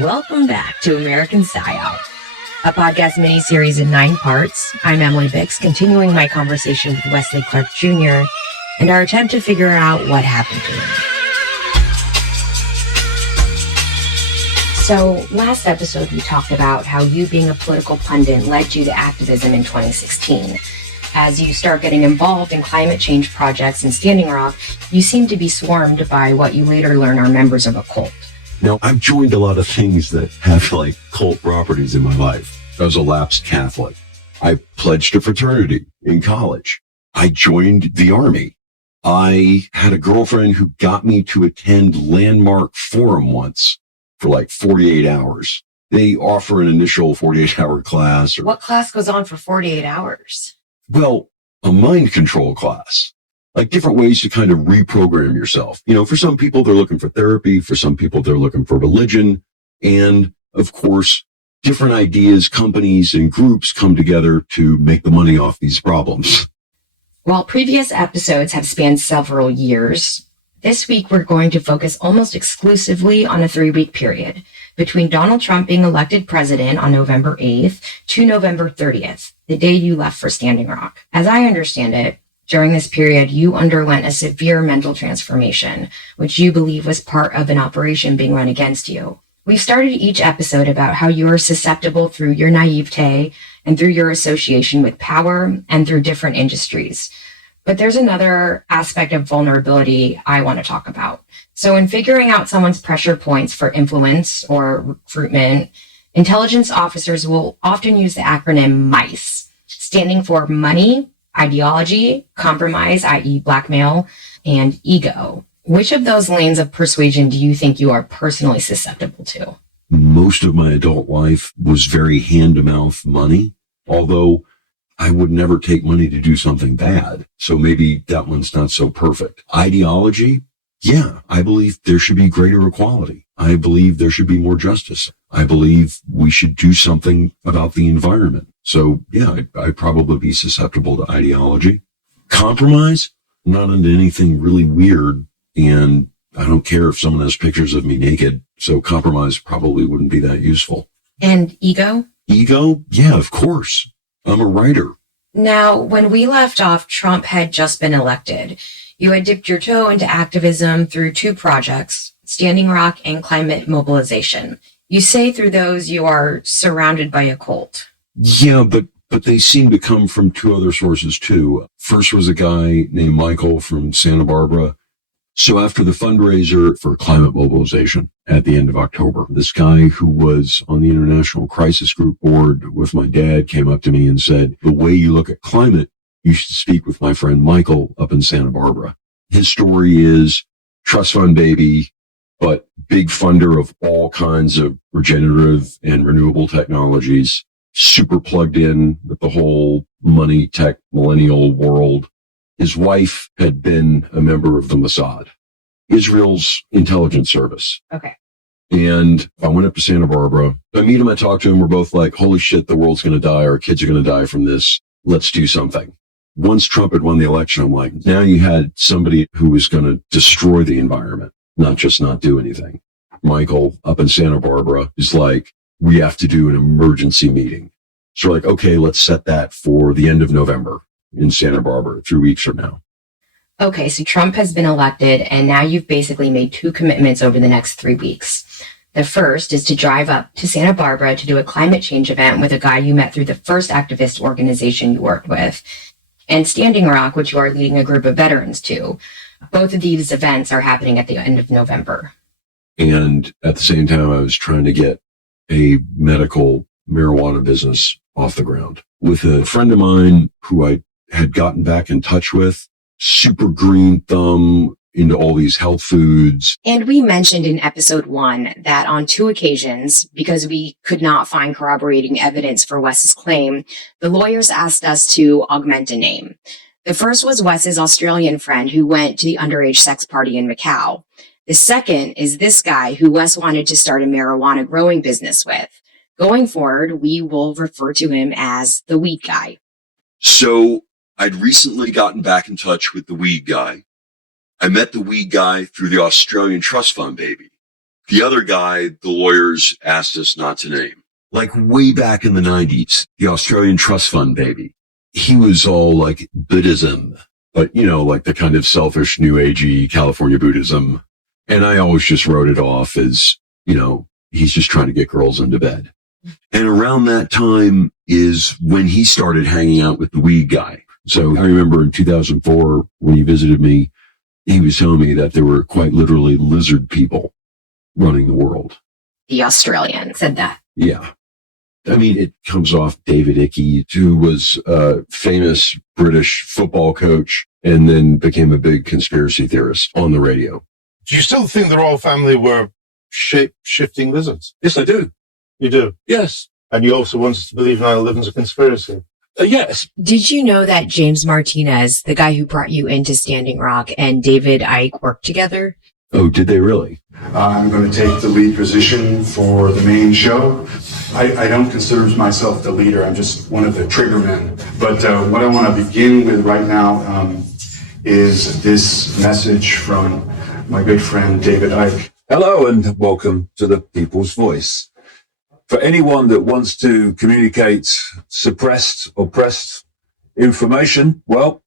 Welcome back to American Psyop, a podcast mini-series in 9 parts. I'm Emily Bix, continuing my conversation with Wesley Clark Jr. and our attempt to figure out what happened to him. So, last episode we talked about how you being a political pundit led you to activism in 2016. As you start getting involved in climate change projects in Standing Rock, you seem to be swarmed by what you later learn are members of a cult. Now, I've joined a lot of things that have cult properties in my life. I was a lapsed Catholic. I pledged a fraternity in college. I joined the Army. I had a girlfriend who got me to attend Landmark Forum once for 48 hours. They offer an initial 48-hour class. What class goes on for 48 hours? Well, a mind control class. Different ways to kind of reprogram yourself. For some people, they're looking for therapy. For some people, they're looking for religion. And of course, different ideas, companies, and groups come together to make the money off these problems. While previous episodes have spanned several years, this week we're going to focus almost exclusively on a 3-week period between Donald Trump being elected president on November 8th to November 30th, the day you left for Standing Rock. As I understand it, during this period, you underwent a severe mental transformation, which you believe was part of an operation being run against you. We've started each episode about how you are susceptible through your naivete and through your association with power and through different industries. But there's another aspect of vulnerability I want to talk about. So in figuring out someone's pressure points for influence or recruitment, intelligence officers will often use the acronym MICE, standing for money, ideology, compromise, i.e. blackmail, and ego. Which of those lanes of persuasion do you think you are personally susceptible to? Most of my adult life was very hand-to-mouth money, although I would never take money to do something bad. So maybe that one's not so perfect. Ideology, yeah, I believe there should be greater equality. I believe there should be more justice. I believe we should do something about the environment. So yeah, I'd probably be susceptible to ideology. Compromise, I'm not into anything really weird, and I don't care if someone has pictures of me naked. So compromise probably wouldn't be that useful. And ego? Ego? Yeah, of course. I'm a writer. Now, when we left off, Trump had just been elected. You had dipped your toe into activism through 2 projects, Standing Rock and climate mobilization. You say through those you are surrounded by a cult. Yeah, but they seem to come from 2 other sources too. First was a guy named Michael from Santa Barbara. So after the fundraiser for climate mobilization at the end of October, this guy who was on the International Crisis Group board with my dad came up to me and said, the way you look at climate, you should speak with my friend Michael up in Santa Barbara. His story is trust fund baby, but big funder of all kinds of regenerative and renewable technologies, super plugged in with the whole money tech millennial world. His wife had been a member of the Mossad, Israel's intelligence service. Okay. And I went up to Santa Barbara. I meet him, I talk to him. We're both like, holy shit, the world's going to die. Our kids are going to die from this. Let's do something. Once Trump had won the election, I'm like, now you had somebody who was going to destroy the environment, not just not do anything. Michael up in Santa Barbara is like, we have to do an emergency meeting. So we're like, okay, let's set that for the end of November in Santa Barbara, 3 weeks from now. Okay, so Trump has been elected, and now you've basically made 2 commitments over the next 3 weeks. The first is to drive up to Santa Barbara to do a climate change event with a guy you met through the first activist organization you worked with, and Standing Rock, which you are leading a group of veterans to. Both of these events are happening at the end of November. And at the same time, I was trying to get a medical marijuana business off the ground with a friend of mine who I had gotten back in touch with, super green thumb into all these health foods. And we mentioned in episode 1 that on 2 occasions, because we could not find corroborating evidence for Wes's claim, the lawyers asked us to augment a name. The first was Wes's Australian friend who went to the underage sex party in Macau. The second is this guy who Wes wanted to start a marijuana growing business with. Going forward, we will refer to him as the weed guy. So I'd recently gotten back in touch with the weed guy. I met the weed guy through the Australian trust fund baby. The other guy, the lawyers asked us not to name. Like way back in the 90s, the Australian Trust Fund baby. He was all like Buddhism, but like the kind of selfish, new agey California Buddhism. And I always just wrote it off as, he's just trying to get girls into bed. And around that time is when he started hanging out with the weed guy. So I remember in 2004, when he visited me, he was telling me that there were quite literally lizard people running the world. The Australian said that. Yeah. I mean, it comes off David Icke, who was a famous British football coach and then became a big conspiracy theorist on the radio. Do you still think the royal family were shape-shifting lizards? Yes, I do. You do? Yes. And you also want us to believe 9/11's a conspiracy? Yes. Did you know that James Martinez, the guy who brought you into Standing Rock, and David Icke worked together? Oh, did they really? I'm going to take the lead position for the main show. I don't consider myself the leader. I'm just one of the trigger men. But what I want to begin with right now is this message from my good friend David Icke. Hello and welcome to the People's Voice. For anyone that wants to communicate suppressed, oppressed information, well,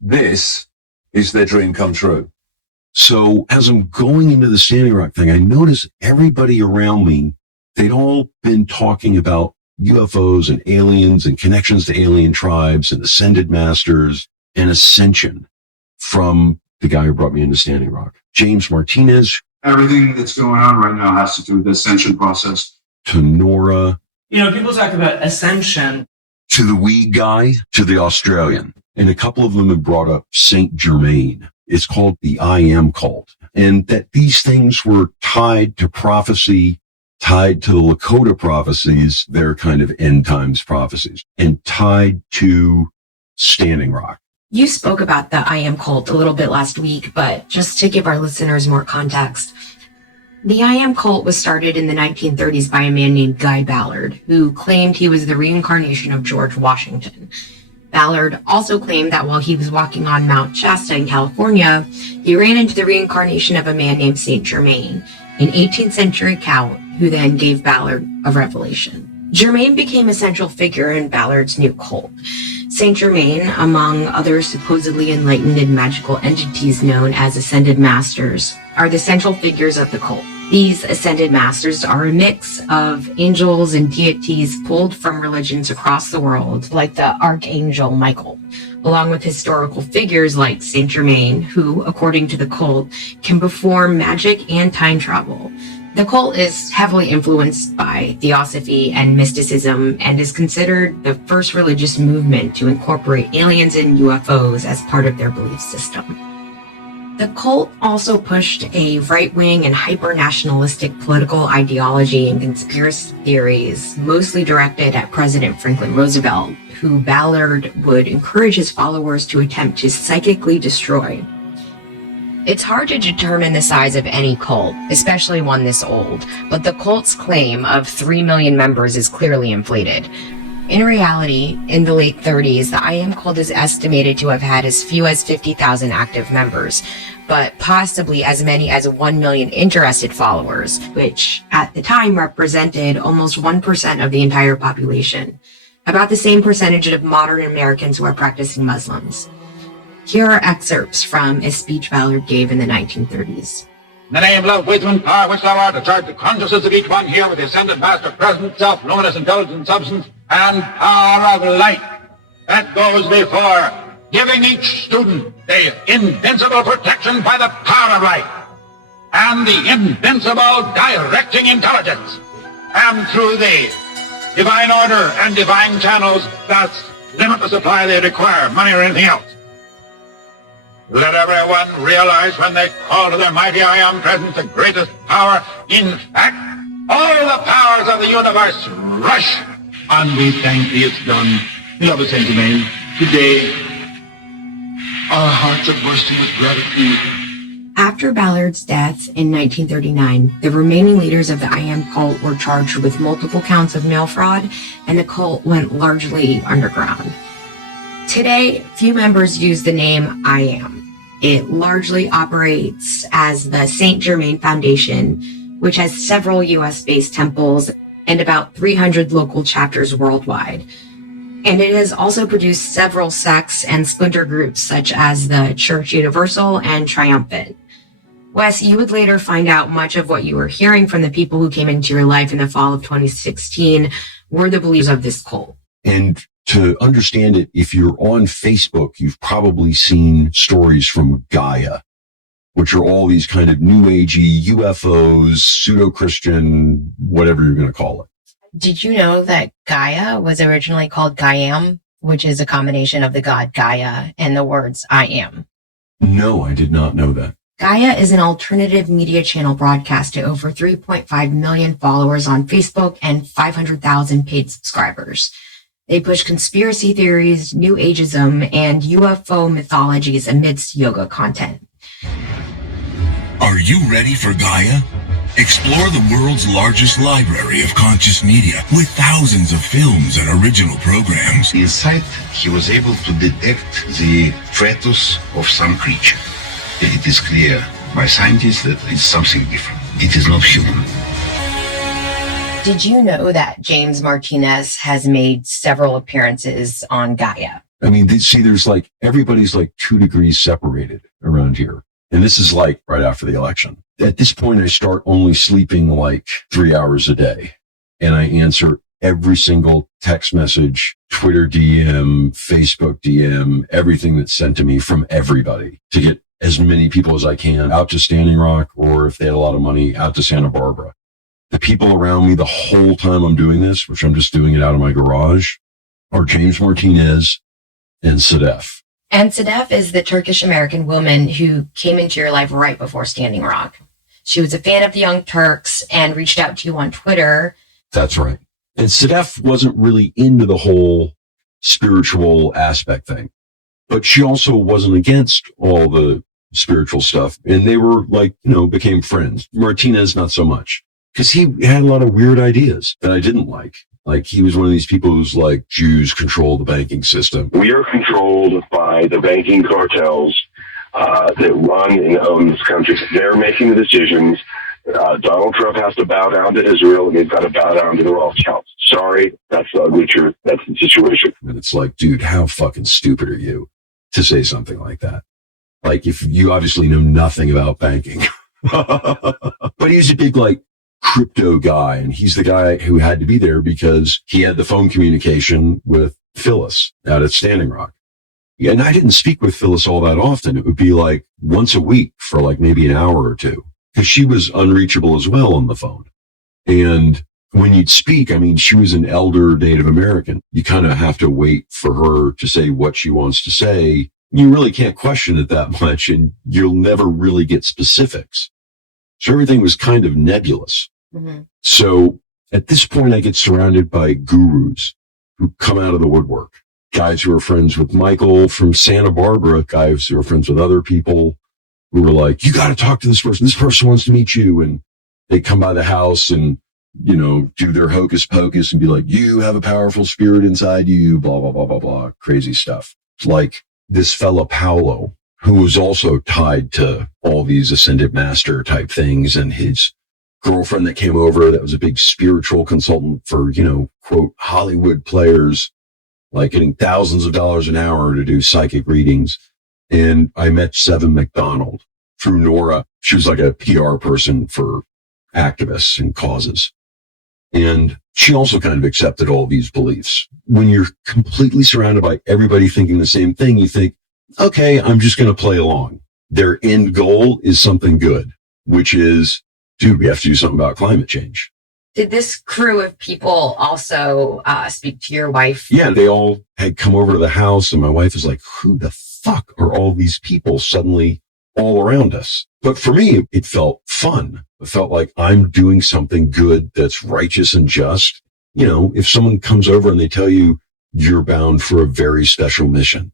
this is their dream come true. So as I'm going into the Standing Rock thing, I notice everybody around me, they'd all been talking about UFOs and aliens and connections to alien tribes and ascended masters and ascension from the guy who brought me into Standing Rock. James Martinez. Everything that's going on right now has to do with the ascension process. To Nora. People talk about ascension. To the weed guy, to the Australian. And a couple of them have brought up Saint Germain. It's called the I Am cult. And that these things were tied to prophecy, tied to the Lakota prophecies, their kind of end times prophecies, and tied to Standing Rock. You spoke about the I Am cult a little bit last week, but just to give our listeners more context, the I Am cult was started in the 1930s by a man named Guy Ballard, who claimed he was the reincarnation of George Washington. Ballard also claimed that while he was walking on Mount Shasta in California, he ran into the reincarnation of a man named Saint Germain, an 18th century count who then gave Ballard a revelation. Germain became a central figure in Ballard's new cult. Saint Germain, among other supposedly enlightened and magical entities known as Ascended Masters, are the central figures of the cult. These Ascended Masters are a mix of angels and deities pulled from religions across the world, like the Archangel Michael, along with historical figures like Saint Germain, who, according to the cult, can perform magic and time travel. The cult is heavily influenced by theosophy and mysticism and is considered the first religious movement to incorporate aliens and UFOs as part of their belief system. The cult also pushed a right-wing and hyper-nationalistic political ideology and conspiracy theories, mostly directed at President Franklin Roosevelt, who Ballard would encourage his followers to attempt to psychically destroy. It's hard to determine the size of any cult, especially one this old, but the cult's claim of 3 million members is clearly inflated. In reality, in the late 30s, the I Am cult is estimated to have had as few as 50,000 active members, but possibly as many as 1 million interested followers, which at the time represented almost 1% of the entire population, about the same percentage of modern Americans who are practicing Muslims. Here are excerpts from a speech Ballard gave in the 1930s. In the name of love, wisdom, and power, which thou art, to charge the consciousness of each one here with the ascended master, present, self-luminous, intelligent substance, and power of light that goes before, giving each student the invincible protection by the power of light, and the invincible directing intelligence, and through the divine order and divine channels that limit the supply they require, money or anything else. Let everyone realize when they call to their mighty I Am presence the greatest power. In fact, all the powers of the universe rush. And we thank thee it's done. Beloved Saint Germain, today our hearts are bursting with gratitude. After Ballard's death in 1939, the remaining leaders of the I Am cult were charged with multiple counts of mail fraud, and the cult went largely underground. Today, few members use the name I Am. It largely operates as the Saint Germain Foundation, which has several US-based temples and about 300 local chapters worldwide. And it has also produced several sects and splinter groups such as the Church Universal and Triumphant. Wes, you would later find out much of what you were hearing from the people who came into your life in the fall of 2016 were the beliefs of this cult. And to understand it, if you're on Facebook, you've probably seen stories from Gaia, which are all these kind of new agey UFOs, pseudo-Christian, whatever you're going to call it. Did you know that Gaia was originally called Gaiam, which is a combination of the god Gaia and the words I am? No, I did not know that. Gaia is an alternative media channel broadcast to over 3.5 million followers on Facebook and 500,000 paid subscribers. They push conspiracy theories, New Ageism, and UFO mythologies amidst yoga content. Are you ready for Gaia? Explore the world's largest library of conscious media with thousands of films and original programs. Inside, he was able to detect the fetus of some creature. It is clear by scientists that it's something different. It is not human. Did you know that James Martinez has made several appearances on Gaia? I mean, there's like, everybody's like 2 degrees separated around here. And this is like right after the election. At this point, I start only sleeping like 3 hours a day. And I answer every single text message, Twitter DM, Facebook DM, everything that's sent to me from everybody to get as many people as I can out to Standing Rock, or if they had a lot of money, out to Santa Barbara. The people around me the whole time I'm doing this, which I'm just doing it out of my garage, are James Martinez and Sedef. And Sedef is the Turkish-American woman who came into your life right before Standing Rock. She was a fan of the Young Turks and reached out to you on Twitter. That's right. And Sedef wasn't really into the whole spiritual aspect thing, but she also wasn't against all the spiritual stuff. And they were like, became friends. Martinez, not so much, because he had a lot of weird ideas that I didn't like. Like, he was one of these people who's like, Jews control the banking system. We are controlled by the banking cartels that run and own this country. They're making the decisions. Donald Trump has to bow down to Israel, and they've got to bow down to the Rothschilds. Sorry, that's the ugly truth. That's the situation. And it's like, dude, how fucking stupid are you to say something like that? Like, if you obviously know nothing about banking. But he's a big, like, crypto guy, and he's the guy who had to be there because he had the phone communication with Phyllis out at Standing Rock. Yeah, and I didn't speak with Phyllis all that often. It would be like once a week for like maybe an hour or two, because she was unreachable as well on the phone. And when you'd speak, I mean, she was an elder Native American. You kind of have to wait for her to say what she wants to say. You really can't question it that much, and you'll never really get specifics. So everything was kind of nebulous. Mm-hmm. So at this point, I get surrounded by gurus who come out of the woodwork. Guys who are friends with Michael from Santa Barbara, guys who are friends with other people who were like, you got to talk to this person. This person wants to meet you. And they come by the house and, do their hocus pocus and be like, you have a powerful spirit inside you, blah, blah, blah, blah, blah, crazy stuff. Like this fella, Paolo, who was also tied to all these ascended master type things, and his girlfriend that came over that was a big spiritual consultant for, quote, Hollywood players, like getting thousands of dollars an hour to do psychic readings. And I met Seven McDonald through Nora. She was like a PR person for activists and causes. And she also kind of accepted all these beliefs. When you're completely surrounded by everybody thinking the same thing, you think, okay, I'm just going to play along. Their end goal is something good, which is, dude, we have to do something about climate change. Did this crew of people also speak to your wife? Yeah, they all had come over to the house, and my wife was like, who the fuck are all these people suddenly all around us? But for me, it felt fun. It felt like I'm doing something good that's righteous and just. If someone comes over and they tell you you're bound for a very special mission,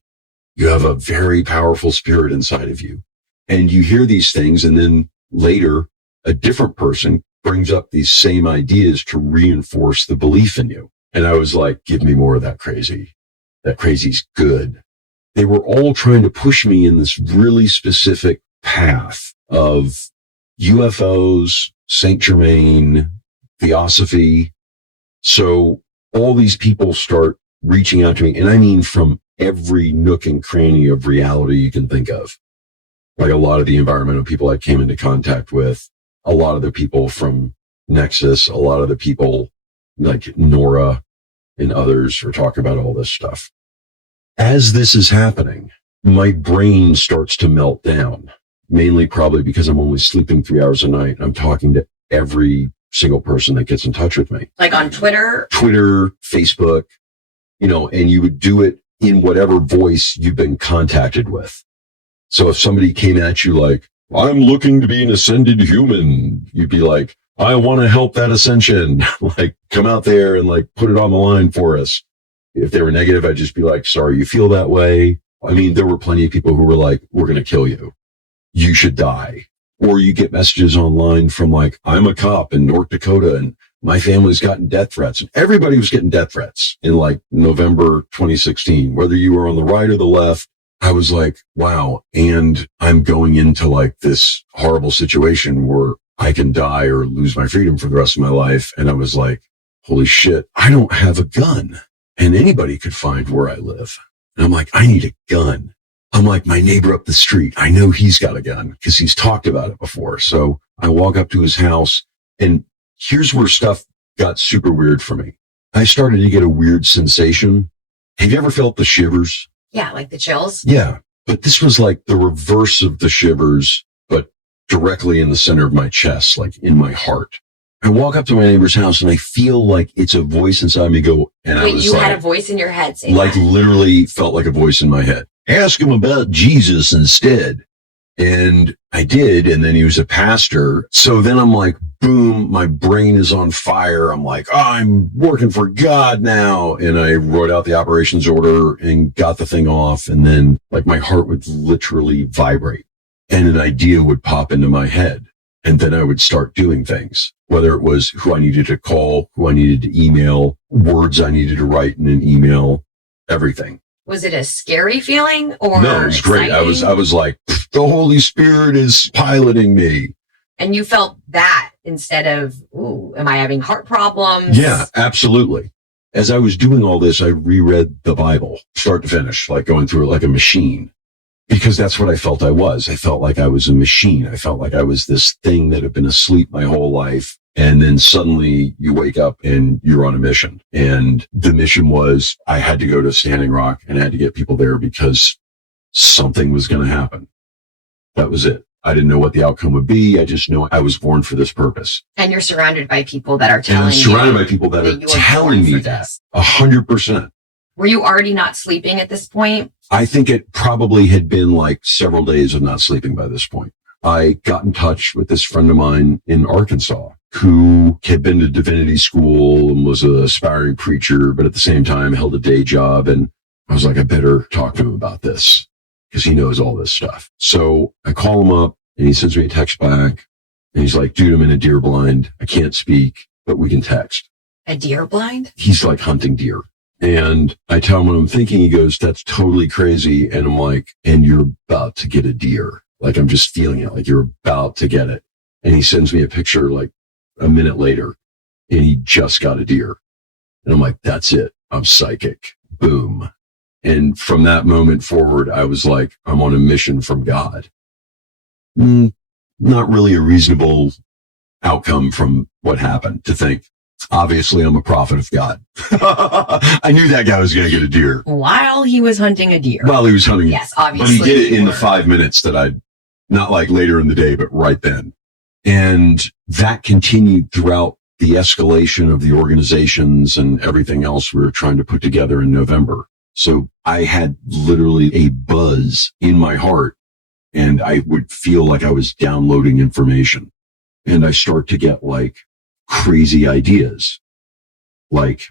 you have a very powerful spirit inside of you, and you hear these things, and then later a different person brings up these same ideas to reinforce the belief in you. And I was like, give me more of that crazy. That crazy's good. They were all trying to push me in this really specific path of UFOs, Saint Germain, Theosophy. So all these people start reaching out to me, and I mean from every nook and cranny of reality you can think of. Like a lot of the environmental people I came into contact with, a lot of the people from Nexus, a lot of the people like Nora and others are talking about all this stuff. As this is happening, my brain starts to melt down, mainly probably because I'm only sleeping 3 hours a night. I'm talking to every single person that gets in touch with me. Like on Twitter, Facebook, and you would do it in whatever voice you've been contacted with. So if somebody came at you like, I'm looking to be an ascended human, you'd be like, I want to help that ascension. Like, come out there and like put it on the line for us. If they were negative, I'd just be like, sorry, you feel that way. I mean, there were plenty of people who were like, we're going to kill you. You should die. Or you get messages online from like, I'm a cop in North Dakota and my family's gotten death threats. And everybody was getting death threats in like November 2016, whether you were on the right or the left. I was like, wow. And I'm going into like this horrible situation where I can die or lose my freedom for the rest of my life. And I was like, holy shit, I don't have a gun and anybody could find where I live. And I'm like, I need a gun. I'm like, my neighbor up the street, I know he's got a gun because he's talked about it before. So I walk up to his house, and here's where stuff got super weird for me. I started to get a weird sensation. Have you ever felt the shivers? yeah, like the chills. Yeah. But this was like the reverse of the shivers, but directly in the center of my chest, like in my heart. I walk up to my neighbor's house and I feel like it's a voice inside me go, and Wait, I was you like, had a voice in your head saying like that. literally felt like a voice in my head. Ask him about Jesus instead. And I did. And then he was a pastor. So then I'm like, boom, my brain is on fire. I'm like, oh, I'm working for God now. And I wrote out the operations order and got the thing off. And then like my heart would literally vibrate and an idea would pop into my head. And then I would start doing things, whether it was who I needed to call, who I needed to email, words I needed to write in an email, everything. Was it a scary feeling or No, it was great. exciting? I was like, the Holy Spirit is piloting me. And you felt that instead of, ooh, am I having heart problems? Yeah, absolutely. As I was doing all this, I reread the Bible, start to finish, like going through it like a machine, because that's what I felt I was. I felt like I was a machine. I felt like I was this thing that had been asleep my whole life. And then suddenly you wake up and you're on a mission. And the mission was I had to go to Standing Rock and I had to get people there because something was going to happen. That was it. I didn't know what the outcome would be. I just know I was born for this purpose. And you're surrounded by people that are And telling I'm surrounded you by people that are you were telling born me for that this. 100%. Were you already not sleeping at this point? I think it probably had been like several days of not sleeping by this point. I got in touch with this friend of mine in Arkansas who had been to divinity school and was an aspiring preacher, but at the same time held a day job. And I was like, I better talk to him about this because he knows all this stuff. So I call him up and he sends me a text back and he's like, dude, I'm in a deer blind. I can't speak, but we can text. A deer blind? He's like hunting deer. And I tell him what I'm thinking. He goes, that's totally crazy. And I'm like, and you're about to get a deer. Like, I'm just feeling it. Like you're about to get it. And he sends me a picture like a minute later and he just got a deer. And I'm like, that's it. I'm psychic. Boom. And from that moment forward, I was like, I'm on a mission from God. Not really a reasonable outcome from what happened to think. Obviously, I'm a prophet of God. I knew that guy was going to get a deer. While he was hunting a deer. While he was hunting. Yes, But obviously. he did it in the were. 5 minutes that I'd, not like later in the day, but right then. And that continued throughout the escalation of the organizations and everything else we were trying to put together in November. So I had literally a buzz in my heart and I would feel like I was downloading information. And I start to get like crazy ideas. Like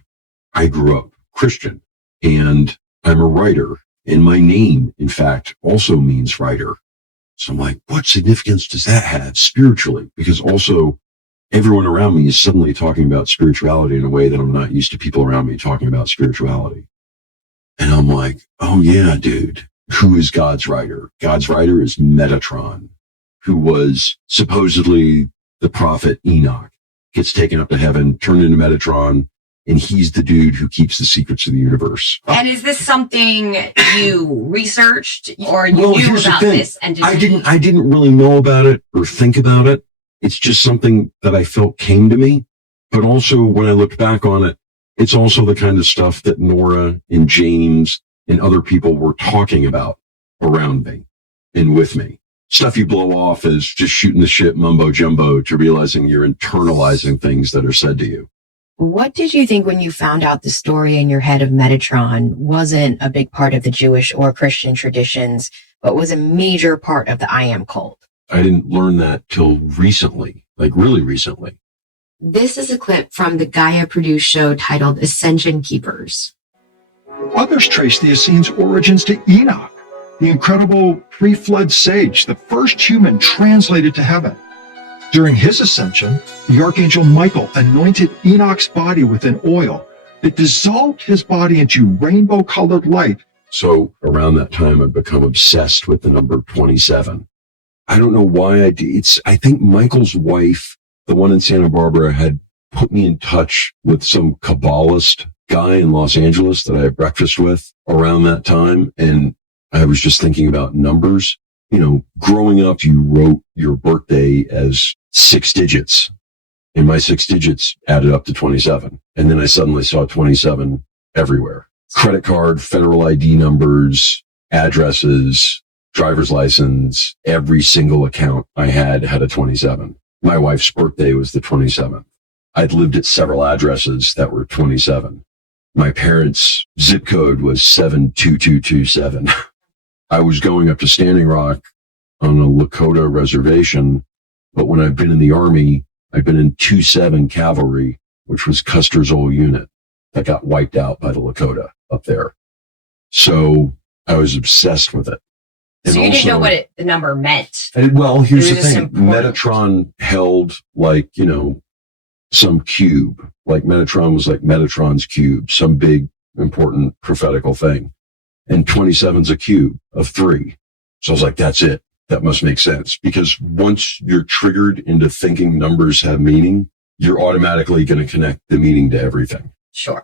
I grew up Christian and I'm a writer and my name, in fact, also means writer. So I'm like, what significance does that have spiritually? Because also everyone around me is suddenly talking about spirituality in a way that I'm not used to people around me talking about spirituality. And I'm like, oh yeah, dude, who is God's writer? God's writer is Metatron, who was supposedly the prophet Enoch gets taken up to heaven, turned into Metatron, and he's the dude who keeps the secrets of the universe. And is this something you researched or you Well, knew here's the about thing. this entity? I didn't really know about it or think about it. It's just something that I felt came to me. But also when I looked back on it, it's also the kind of stuff that Nora and James and other people were talking about around me and with me. Stuff you blow off as just shooting the shit mumbo jumbo to realizing you're internalizing things that are said to you. What did you think when you found out the story in your head of Metatron wasn't a big part of the Jewish or Christian traditions, but was a major part of the I Am cult? I didn't learn that till recently, like really recently. This is a clip from the Gaia produced show titled Ascension Keepers. Others trace the Essenes' origins to Enoch, the incredible pre-flood sage, the first human translated to heaven. During his ascension, the archangel Michael anointed Enoch's body with an oil that dissolved his body into rainbow-colored light. So around that time, I'd become obsessed with the number 27. I don't know why I did. I think Michael's wife, the one in Santa Barbara, had put me in touch with some Kabbalist guy in Los Angeles that I had breakfast with around that time. And I was just thinking about numbers. You know, growing up, you wrote your birthday as 6 digits, and my 6 digits added up to 27. And then I suddenly saw 27 everywhere. Credit card, federal ID numbers, addresses, driver's license, every single account I had a 27. My wife's birthday was the 27th. I'd lived at several addresses that were 27. My parents' zip code was 72227. I was going up to Standing Rock on a Lakota reservation, but when I've been in the Army, I've been in 2-7 Cavalry, which was Custer's old unit that got wiped out by the Lakota up there. So I was obsessed with it. So you didn't know what the number meant. Well, here's the It was thing. important. Metatron held like, some cube. Like Metatron was like Metatron's cube, some big, important, prophetical thing. And 27's a cube of 3. So I was like, that's it. That must make sense. Because once you're triggered into thinking numbers have meaning, you're automatically going to connect the meaning to everything. Sure.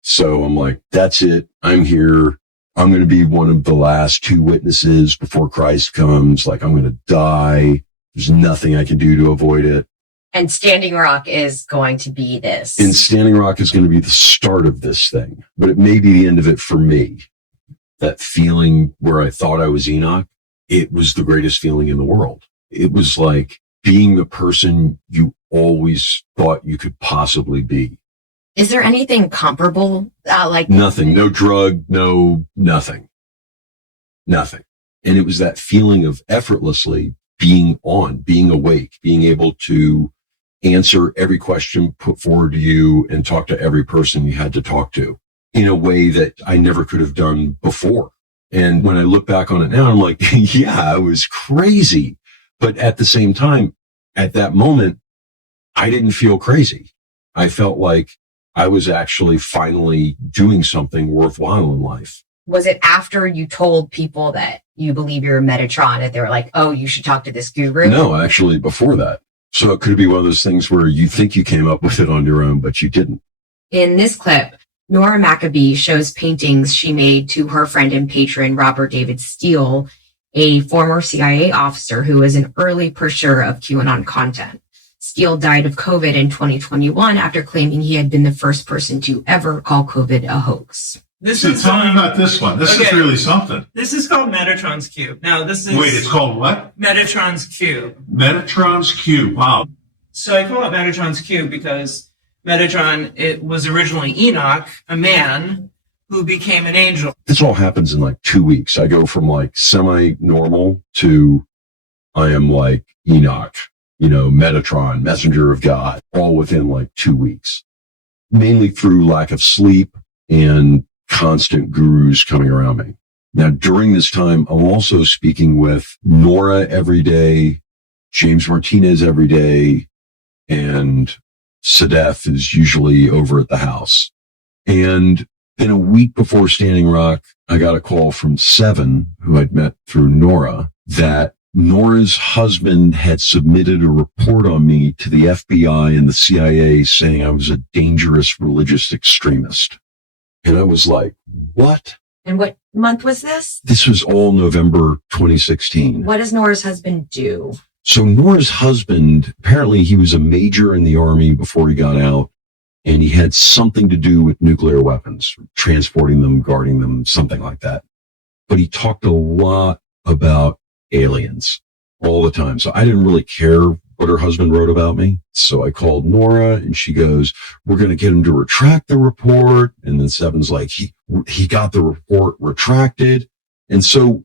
So I'm like, that's it. I'm here. I'm going to be one of the last 2 witnesses before Christ comes. Like, I'm going to die. There's nothing I can do to avoid it. And Standing Rock is going to be this. And Standing Rock is going to be the start of this thing, but it may be the end of it for me. That feeling where I thought I was Enoch, it was the greatest feeling in the world. It was like being the person you always thought you could possibly be. Is there anything comparable? Nothing, no drug, nothing. And it was that feeling of effortlessly being on, being awake, being able to answer every question put forward to you and talk to every person you had to talk to in a way that I never could have done before. And when I look back on it now, I'm like, yeah, I was crazy. But at the same time, at that moment, I didn't feel crazy. I felt like I was actually finally doing something worthwhile in life. Was it after you told people that you believe you're a Metatron that they were like, oh, you should talk to this guru? No, actually before that. So it could be one of those things where you think you came up with it on your own, but you didn't. In this clip, Nora Maccabee shows paintings she made to her friend and patron, Robert David Steele, a former CIA officer who was an early pusher of QAnon content. Steele died of COVID in 2021 after claiming he had been the first person to ever call COVID a hoax. Tell me about this one. This is really something. This is called Metatron's Cube. Now, this is... Wait, it's called what? Metatron's Cube. Metatron's Cube. Wow. So I call it Metatron's Cube because Metatron, it was originally Enoch, a man who became an angel. This all happens in like 2 weeks. I go from like semi-normal to I am like Enoch, Metatron, messenger of God, all within like 2 weeks, mainly through lack of sleep and constant gurus coming around me. Now, during this time, I'm also speaking with Nora every day, James Martinez every day, and Sadef is usually over at the house. And then a week before Standing Rock, I got a call from Seven, who I'd met through Nora, that Nora's husband had submitted a report on me to the FBI and the CIA saying I was a dangerous religious extremist. And I was like, what? And what month was this? This was all November 2016. What does Nora's husband do? So Nora's husband, apparently he was a major in the army before he got out, and he had something to do with nuclear weapons, transporting them, guarding them, something like that. But he talked a lot about aliens all the time. So I didn't really care what her husband wrote about me. So I called Nora and she goes, we're going to get him to retract the report. And then Seven's like, he got the report retracted. And so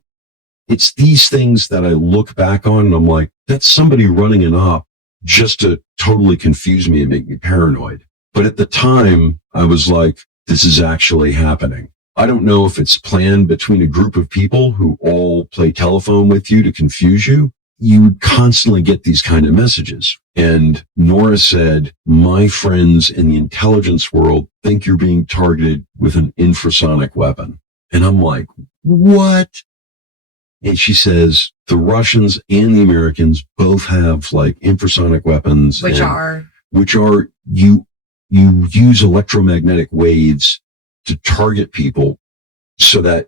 it's these things that I look back on and I'm like, that's somebody running an op just to totally confuse me and make me paranoid. But at the time I was like, this is actually happening. I don't know if it's planned between a group of people who all play telephone with you to confuse you. You would constantly get these kind of messages. And Nora said, my friends in the intelligence world think you're being targeted with an infrasonic weapon. And I'm like, what? And she says, the Russians and the Americans both have like infrasonic weapons. Which are you use electromagnetic waves to target people so that,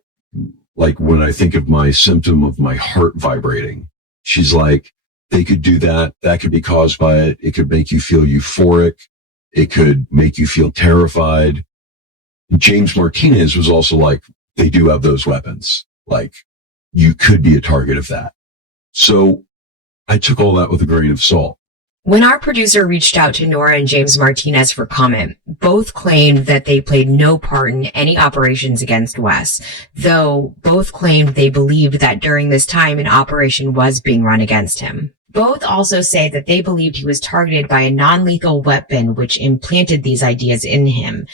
like, when I think of my symptom of my heart vibrating, she's like, they could do that. That could be caused by it. It could make you feel euphoric. It could make you feel terrified. James Martinez was also like, they do have those weapons. Like, you could be a target of that. So I took all that with a grain of salt. When our producer reached out to Nora and James Martinez for comment, both claimed that they played no part in any operations against Wes, though both claimed they believed that during this time an operation was being run against him. Both also say that they believed he was targeted by a non-lethal weapon which implanted these ideas in him,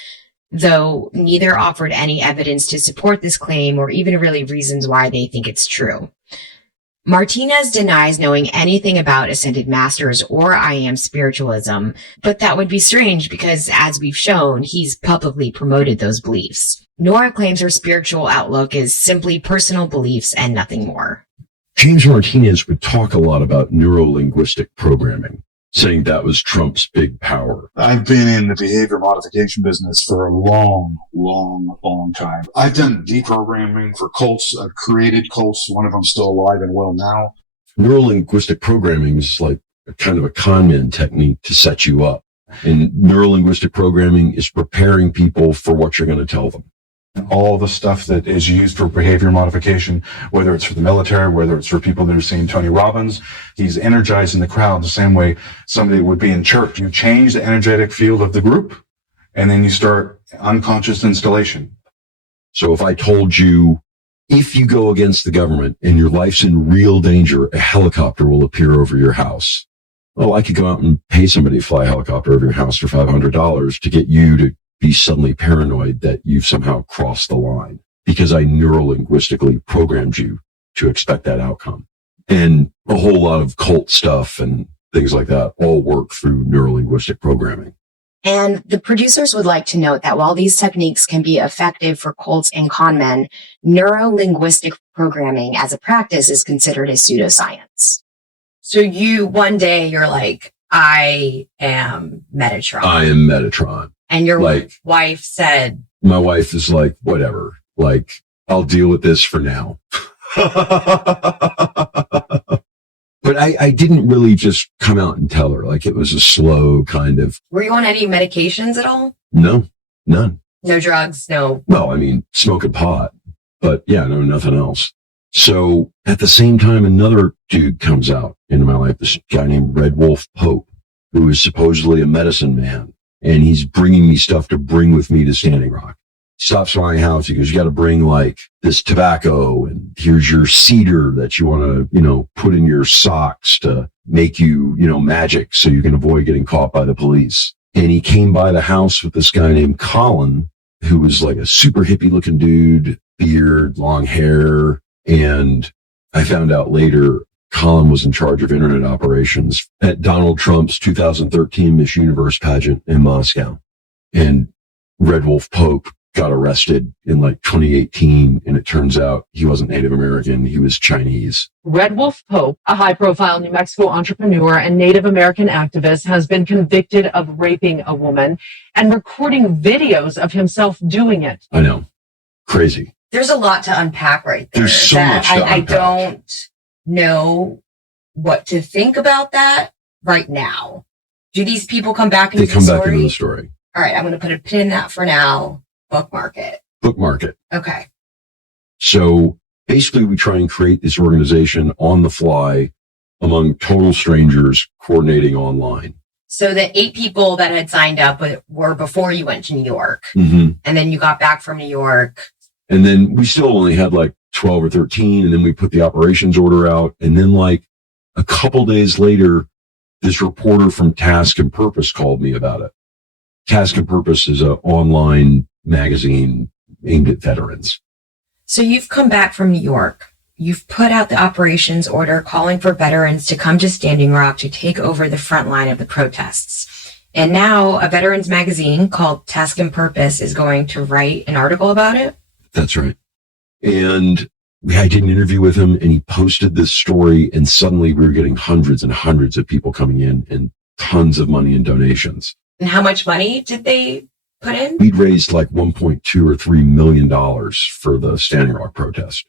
though neither offered any evidence to support this claim or even really reasons why they think it's true. Martinez denies knowing anything about Ascended Masters or I Am Spiritualism, but that would be strange because, as we've shown, he's publicly promoted those beliefs. Nora claims her spiritual outlook is simply personal beliefs and nothing more. James Martinez would talk a lot about neuro-linguistic programming, saying that was Trump's big power. I've been in the behavior modification business for a long time. I've done deprogramming for cults. I've created cults. One of them still alive and well now. Neuro-linguistic programming is like a kind of a con man technique to set you up. And neuro-linguistic programming is preparing people for what you're going to tell them. All the stuff that is used for behavior modification, whether it's for the military, whether it's for people that are seeing Tony Robbins, he's energizing the crowd the same way somebody would be in church. You change the energetic field of the group, and then you start unconscious installation. So if I told you, if you go against the government and your life's in real danger, a helicopter will appear over your house. Well, I could go out and pay somebody to fly a helicopter over your house for $500 to get you to be suddenly paranoid that you've somehow crossed the line because I neurolinguistically programmed you to expect that outcome. And a whole lot of cult stuff and things like that all work through neurolinguistic programming. And the producers would like to note that while these techniques can be effective for cults and con men, neuro-linguistic programming as a practice is considered a pseudoscience. So one day you're like, I am Metatron. I am Metatron. And your wife said... My wife is like, whatever. Like, I'll deal with this for now. But I didn't really just come out and tell her. Like, it was a slow kind of... Were you on any medications at all? No, none. No drugs, no... Well, I mean, smoking pot. But yeah, no, nothing else. So at the same time, another dude comes out into my life, this guy named Red Wolf Pope, who is supposedly a medicine man. And he's bringing me stuff to bring with me to Standing Rock. He stops by my house. He goes, you got to bring like this tobacco and here's your cedar that you want to, put in your socks to make you, magic so you can avoid getting caught by the police. And he came by the house with this guy named Colin, who was like a super hippie looking dude, beard, long hair. And I found out later Colin was in charge of internet operations at Donald Trump's 2013 Miss Universe pageant in Moscow. And Red Wolf Pope got arrested in like 2018, and it turns out he wasn't Native American, he was Chinese. Red Wolf Pope, a high-profile New Mexico entrepreneur and Native American activist, has been convicted of raping a woman and recording videos of himself doing it. I know. Crazy. There's a lot to unpack right there. There's so much to I unpack. don't know what to think about that right now. Do these people come back into They come the back story? into the story. All right, I'm going to put a pin in that for now. Bookmark it. Bookmark it. Okay. So basically, we try and create this organization on the fly among total strangers coordinating online. So the 8 people that had signed up were before you went to New York. Mm-hmm. And then you got back from New York. And then we still only had like 12 or 13. And then we put the operations order out. And then like a couple days later, this reporter from Task and Purpose called me about it. Task and Purpose is an online magazine aimed at veterans. So you've come back from New York. You've put out the operations order calling for veterans to come to Standing Rock to take over the front line of the protests. And now a veterans magazine called Task and Purpose is going to write an article about it. That's right. And I did an interview with him, and he posted this story, and suddenly we were getting hundreds and hundreds of people coming in and tons of money in donations. And how much money did they put in? We'd raised like $1.2 or $3 million for the Standing Rock protest.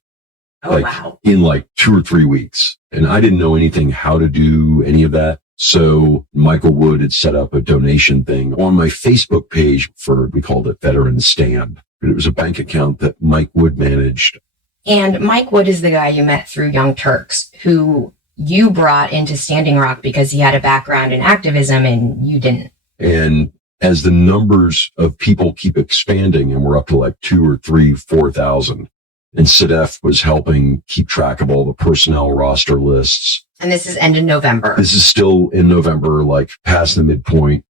Oh, wow. In like 2 or 3 weeks. And I didn't know anything how to do any of that. So Michael Wood had set up a donation thing on my Facebook page for, we called it Veterans Stand. But it was a bank account that Mike Wood managed. And Mike Wood is the guy you met through Young Turks, who you brought into Standing Rock because he had a background in activism and you didn't. And as the numbers of people keep expanding, and we're up to like 2 or 3, 4,000, and SIDEF was helping keep track of all the personnel roster lists. And this is end of November. This is still in November, like past the midpoint.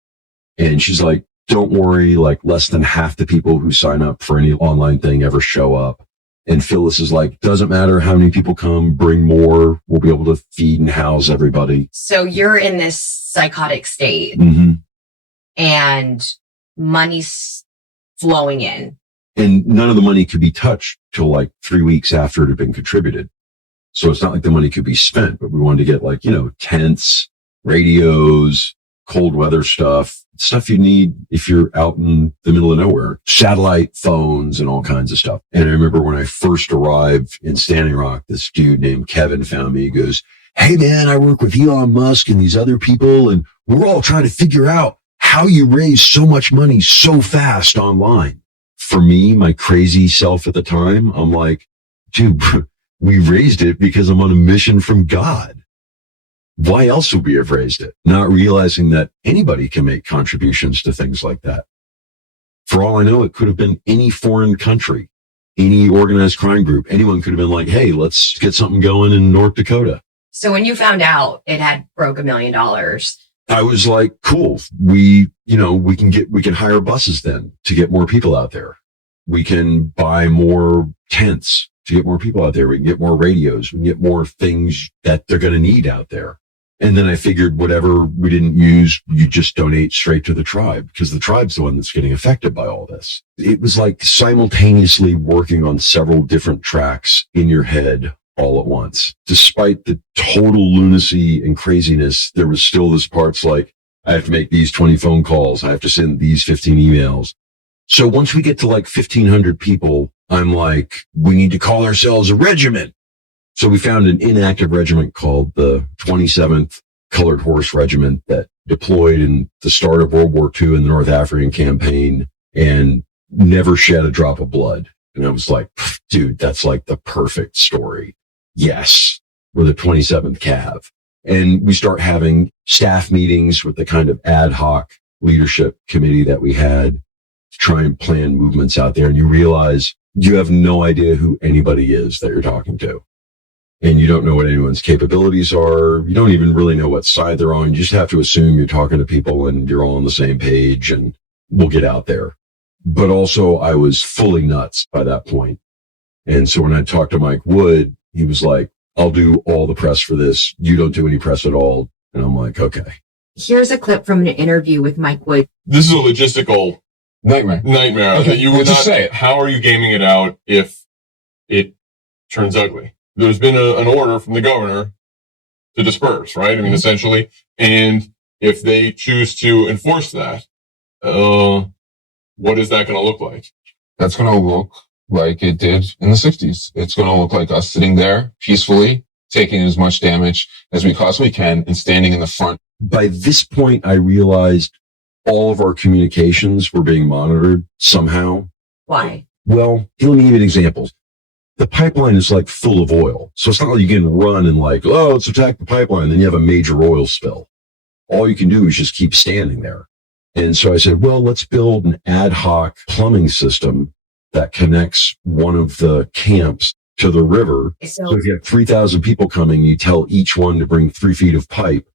And she's like, don't worry, like less than half the people who sign up for any online thing ever show up. And Phyllis is like, doesn't matter how many people come, bring more. We'll be able to feed and house everybody. So you're in this psychotic state and money's flowing in. And none of the money could be touched till like 3 weeks after it had been contributed. So it's not like the money could be spent, but we wanted to get like, tents, radios, cold weather stuff you need if you're out in the middle of nowhere, satellite phones and all kinds of stuff. And I remember when I first arrived in Standing Rock, this dude named Kevin found me. He goes, hey man, I work with Elon Musk and these other people, and we're all trying to figure out how you raise so much money so fast online. For me, my crazy self at the time, I'm like, dude, we raised it because I'm on a mission from God. Why else would we have raised it? Not realizing that anybody can make contributions to things like that. For all I know, it could have been any foreign country, any organized crime group. Anyone could have been like, hey, let's get something going in North Dakota. So when you found out it had broke $1 million, I was like, cool. We can hire buses then to get more people out there. We can buy more tents to get more people out there. We can get more radios. We can get more things that they're going to need out there. And then I figured whatever we didn't use, you just donate straight to the tribe, because the tribe's the one that's getting affected by all this. It was like simultaneously working on several different tracks in your head all at once. Despite the total lunacy and craziness, there was still this part's like, I have to make these 20 phone calls. I have to send these 15 emails. So once we get to like 1,500 people, I'm like, we need to call ourselves a regiment. So we found an inactive regiment called the 27th Colored Horse Regiment that deployed in the start of World War II in the North African campaign and never shed a drop of blood. And I was like, dude, that's like the perfect story. Yes, we're the 27th Cav. And we start having staff meetings with the kind of ad hoc leadership committee that we had to try and plan movements out there. And you realize you have no idea who anybody is that you're talking to. And you don't know what anyone's capabilities are. You don't even really know what side they're on. You just have to assume you're talking to people and you're all on the same page and we'll get out there. But also I was fully nuts by that point. And so when I talked to Mike Wood, he was like, I'll do all the press for this. You don't do any press at all. And I'm like, okay. Here's a clip from an interview with Mike Wood. This is a logistical Nightmare. Nightmare. That you would just say it. How are you gaming it out if it turns ugly? There's been an order from the governor to disperse, right? I mean, essentially. And if they choose to enforce that, what is that going to look like? That's going to look like it did in the 60s. It's going to look like us sitting there peacefully, taking as much damage as we possibly can and standing in the front. By this point, I realized all of our communications were being monitored somehow. Why? Well, let me give you an example. The pipeline is like full of oil. So it's not like you can run and like, oh, let's attack the pipeline. Then you have a major oil spill. All you can do is just keep standing there. And so I said, well, let's build an ad hoc plumbing system that connects one of the camps to the river. So if you have 3,000 people coming, you tell each one to bring 3 feet of pipe.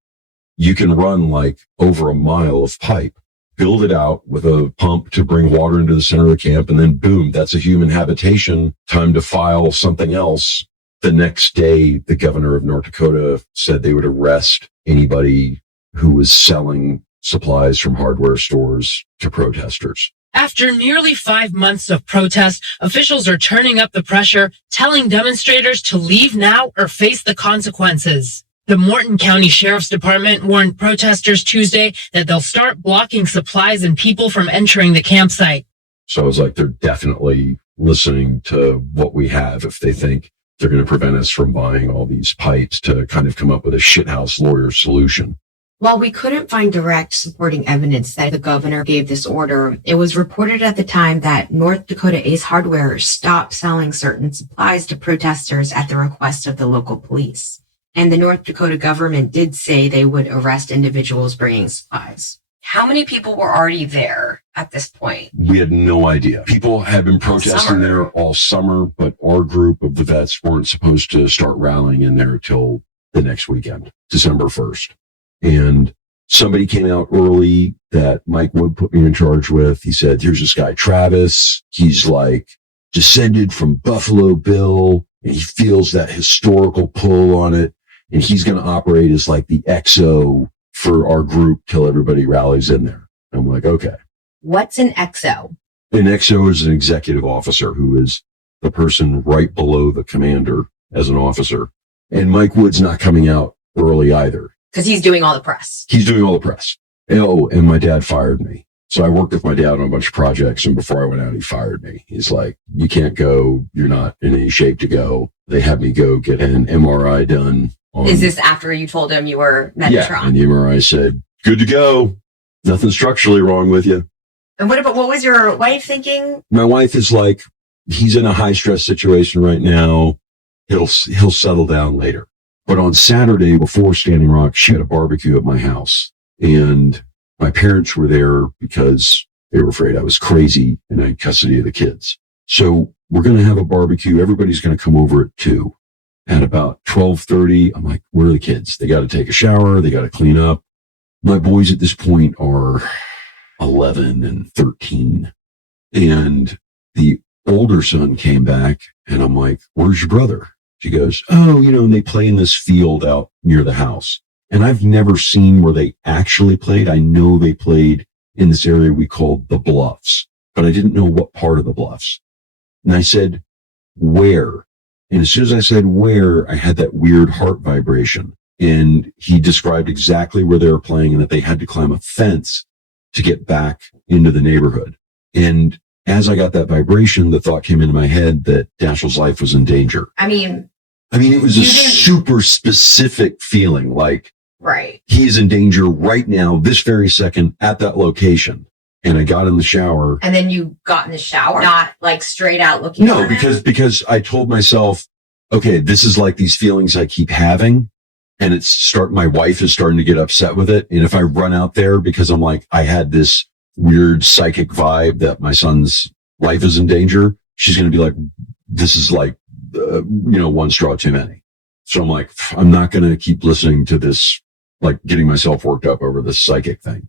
You can run like over a mile of pipe, build it out with a pump to bring water into the center of the camp. And then boom, that's a human habitation. Time to file something else. The next day, the governor of North Dakota said they would arrest anybody who was selling supplies from hardware stores to protesters. After nearly 5 months of protest, officials are turning up the pressure, telling demonstrators to leave now or face the consequences. The Morton County Sheriff's Department warned protesters Tuesday that they'll start blocking supplies and people from entering the campsite. So I was like, they're definitely listening to what we have if they think they're going to prevent us from buying all these pipes to kind of come up with a shithouse lawyer solution. While we couldn't find direct supporting evidence that the governor gave this order, it was reported at the time that North Dakota Ace Hardware stopped selling certain supplies to protesters at the request of the local police. And the North Dakota government did say they would arrest individuals bringing supplies. How many people were already there at this point? We had no idea. People had been protesting there all summer, but our group of the vets weren't supposed to start rallying in there till the next weekend, December 1st. And somebody came out early that Mike Wood put me in charge with. He said, here's this guy, Travis. He's like descended from Buffalo Bill, and he feels that historical pull on it. And he's going to operate as like the XO for our group till everybody rallies in there. I'm like, okay. What's an XO? An XO is an executive officer who is the person right below the commander as an officer. And Mike Wood's not coming out early either. Because he's doing all the press. He's doing all the press. Oh, and my dad fired me. So I worked with my dad on a bunch of projects. And before I went out, he fired me. He's like, you can't go. You're not in any shape to go. They had me go get an MRI done. Is this after you told him you were Metatron? Yeah, and the MRI said, good to go. Nothing structurally wrong with you. And what was your wife thinking? My wife is like, he's in a high stress situation right now. He'll settle down later. But on Saturday before Standing Rock, she had a barbecue at my house. And my parents were there because they were afraid I was crazy and I had custody of the kids. So we're going to have a barbecue. Everybody's going to come over at 2. At about 12:30, I'm like, where are the kids? They got to take a shower. They got to clean up. My boys at this point are 11 and 13. And the older son came back and I'm like, where's your brother? She goes, oh, and they play in this field out near the house. And I've never seen where they actually played. I know they played in this area we called the Bluffs, but I didn't know what part of the Bluffs. And I said, where? And as soon as I said where, I had that weird heart vibration. And he described exactly where they were playing and that they had to climb a fence to get back into the neighborhood. And as I got that vibration, the thought came into my head that Dashiell's life was in danger. I mean, it was a super specific feeling, like right. He is in danger right now, this very second, at that location. And I got in the shower. And then you got in the shower, not like straight out looking. No, because I told myself, okay, this is like these feelings I keep having. And my wife is starting to get upset with it. And if I run out there because I'm like, I had this weird psychic vibe that my son's life is in danger, she's going to be like, this is like, one straw too many. So I'm like, I'm not going to keep listening to this, like getting myself worked up over this psychic thing.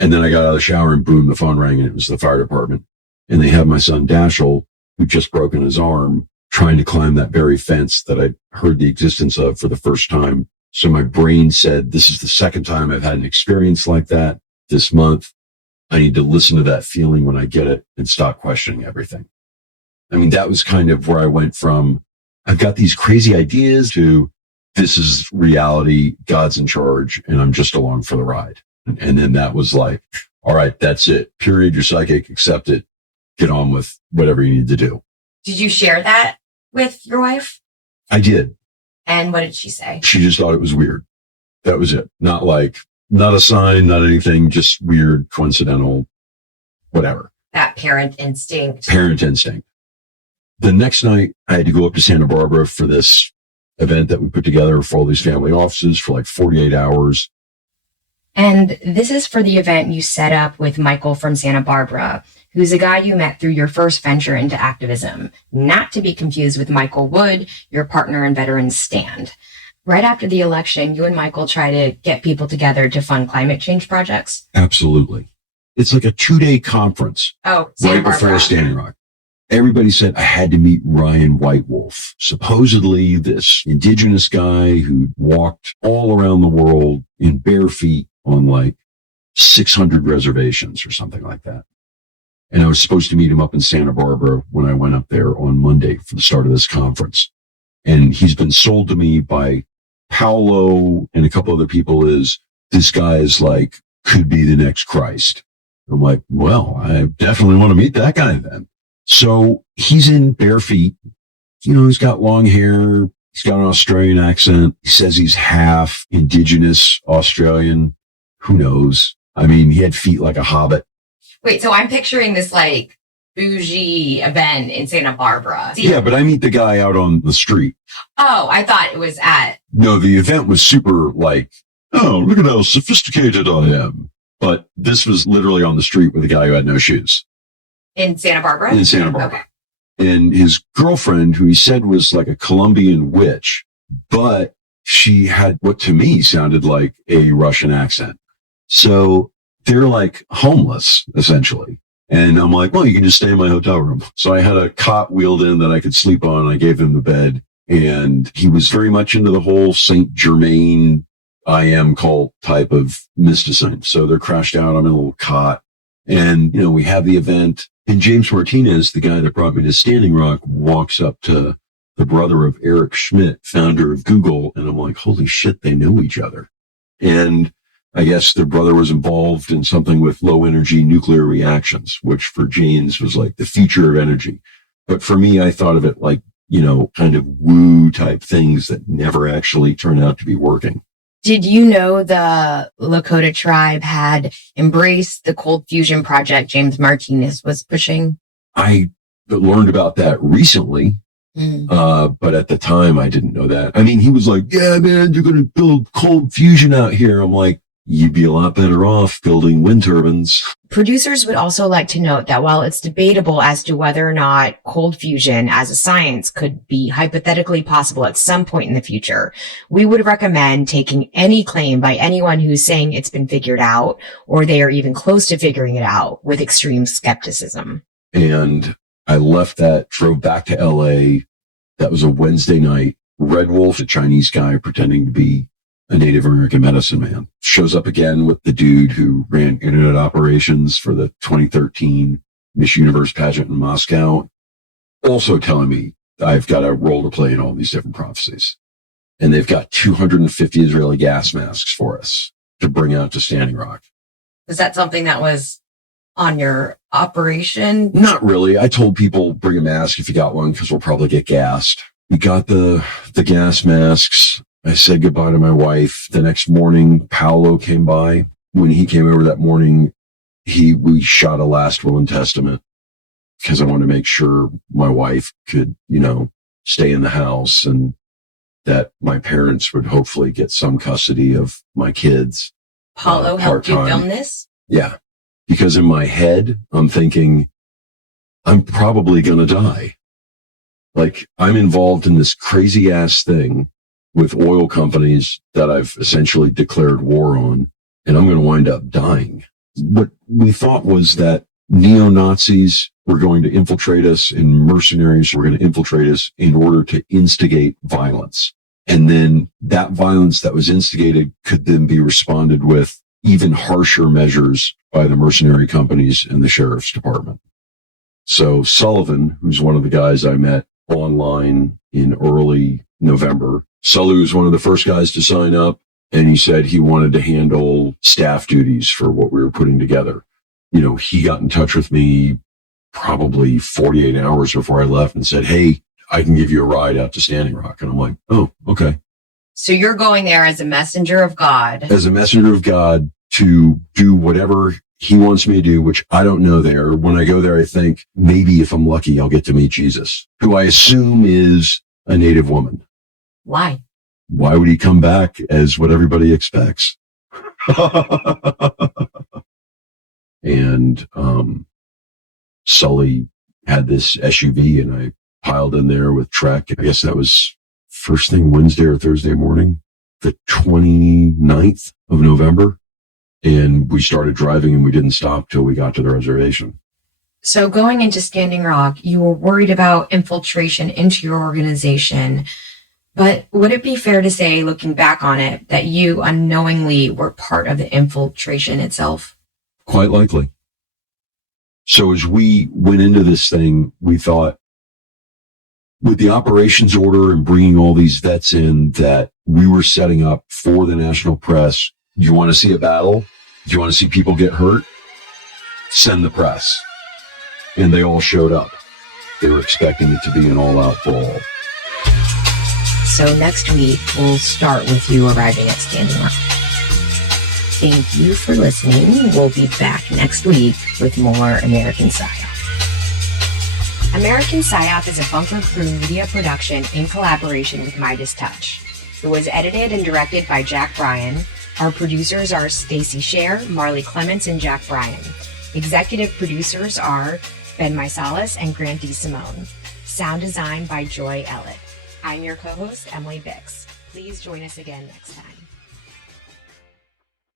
And then I got out of the shower and boom, the phone rang and it was the fire department. And they have my son Dashiell, who just broken his arm, trying to climb that very fence that I heard the existence of for the first time. So my brain said, this is the second time I've had an experience like that this month. I need to listen to that feeling when I get it and stop questioning everything. I mean, that was kind of where I went from, I've got these crazy ideas to this is reality, God's in charge, and I'm just along for the ride. And then that was like, all right, that's it. Period. You're psychic. Accept it. Get on with whatever you need to do. Did you share that with your wife? I did. And what did she say? She just thought it was weird. That was it. Not a sign, not anything, just weird, coincidental, whatever. That parent instinct. Parent instinct. The next night, I had to go up to Santa Barbara for this event that we put together for all these family offices for like 48 hours. And this is for the event you set up with Michael from Santa Barbara, who's a guy you met through your first venture into activism, not to be confused with Michael Wood, your partner in Veterans Stand. Right after the election, you and Michael try to get people together to fund climate change projects. Absolutely. It's like a 2-day conference. Oh, Santa right before Barbara. Standing Rock. Everybody said I had to meet Ryan Whitewolf, supposedly this indigenous guy who walked all around the world in bare feet on like 600 reservations or something like that. And I was supposed to meet him up in Santa Barbara when I went up there on Monday for the start of this conference. And he's been sold to me by Paolo and a couple other people is this guy is like, could be the next Christ. I'm like, well, I definitely want to meet that guy then. So he's in bare feet. You know, he's got long hair. He's got an Australian accent. He says he's half indigenous Australian. Who knows? I mean, he had feet like a hobbit. Wait, so I'm picturing this like bougie event in Santa Barbara. Yeah, but I meet the guy out on the street. Oh, I thought it was at... No, the event was super like, oh, look at how sophisticated I am. But this was literally on the street with a guy who had no shoes. In Santa Barbara? In Santa Barbara. Okay. And his girlfriend, who he said was like a Colombian witch, but she had what to me sounded like a Russian accent. So they're like homeless, essentially. And I'm like, well, you can just stay in my hotel room. So I had a cot wheeled in that I could sleep on. I gave him the bed. And he was very much into the whole Saint Germain I am cult type of mysticism. So they're crashed out. I'm in a little cot. And, you know, we have the event. And James Martinez, the guy that brought me to Standing Rock, walks up to the brother of Eric Schmidt, founder of Google. And I'm like, holy shit, they know each other. And I guess the brother was involved in something with low energy nuclear reactions, which for James was like the future of energy. But for me, I thought of it like, you know, kind of woo type things that never actually turned out to be working. Did you know the Lakota tribe had embraced the cold fusion project James Martinez was pushing? I learned about that recently, but at the time I didn't know that. I mean, he was like, yeah, man, you're going to build cold fusion out here. I'm like, you'd be a lot better off building wind turbines. Producers would also like to note that while it's debatable as to whether or not cold fusion as a science could be hypothetically possible at some point in the future, we would recommend taking any claim by anyone who's saying it's been figured out or they are even close to figuring it out with extreme skepticism. And I left that, drove back to LA. That was a Wednesday night. Red Wolf, a Chinese guy pretending to be a Native American medicine man, shows up again with the dude who ran internet operations for the 2013 Miss Universe pageant in Moscow, also telling me I've got a role to play in all these different prophecies. And they've got 250 Israeli gas masks for us to bring out to Standing Rock. Is that something that was on your operation? Not really. I told people bring a mask if you got one because we'll probably get gassed. We got the gas masks. I said goodbye to my wife. The next morning, Paolo came by. When he came over that morning, we shot a last will and testament because I wanted to make sure my wife could, you know, stay in the house and that my parents would hopefully get some custody of my kids. Paolo helped you film this? Yeah. Because in my head, I'm thinking, I'm probably going to die. Like, I'm involved in this crazy ass thing with oil companies that I've essentially declared war on, and I'm going to wind up dying. What we thought was that neo-Nazis were going to infiltrate us and mercenaries were going to infiltrate us in order to instigate violence. And then that violence that was instigated could then be responded with even harsher measures by the mercenary companies and the sheriff's department. So Sullivan, who's one of the guys I met online in early November, Sully was one of the first guys to sign up, and he said he wanted to handle staff duties for what we were putting together. You know, he got in touch with me probably 48 hours before I left and said, hey, I can give you a ride out to Standing Rock. And I'm like, oh, okay. So you're going there as a messenger of God. As a messenger of God to do whatever he wants me to do, which I don't know there. When I go there, I think maybe if I'm lucky, I'll get to meet Jesus, who I assume is a native woman. Why? Why would he come back as what everybody expects? And Sully had this SUV, and I piled in there with Trek. I guess that was first thing Wednesday or Thursday morning, the 29th of November. And we started driving, and we didn't stop till we got to the reservation. So going into Standing Rock, you were worried about infiltration into your organization. But would it be fair to say, looking back on it, that you unknowingly were part of the infiltration itself? Quite likely. So as we went into this thing, we thought, with the operations order and bringing all these vets in, that we were setting up for the national press. You want to see a battle? Do you want to see people get hurt? Send the press. And they all showed up. They were expecting it to be an all-out brawl. So next week, we'll start with you arriving at Standing Rock. Thank you for listening. We'll be back next week with more American Psyop. American Psyop is a Bunker Crew media production in collaboration with Midas Touch. It was edited and directed by Jack Bryan. Our producers are Stacey Scher, Marley Clements, and Jack Bryan. Executive producers are Ben Meisalas and Grant D. Simone. Sound design by Joy Ellett. I'm your co-host, Emily Bix. Please join us again next time.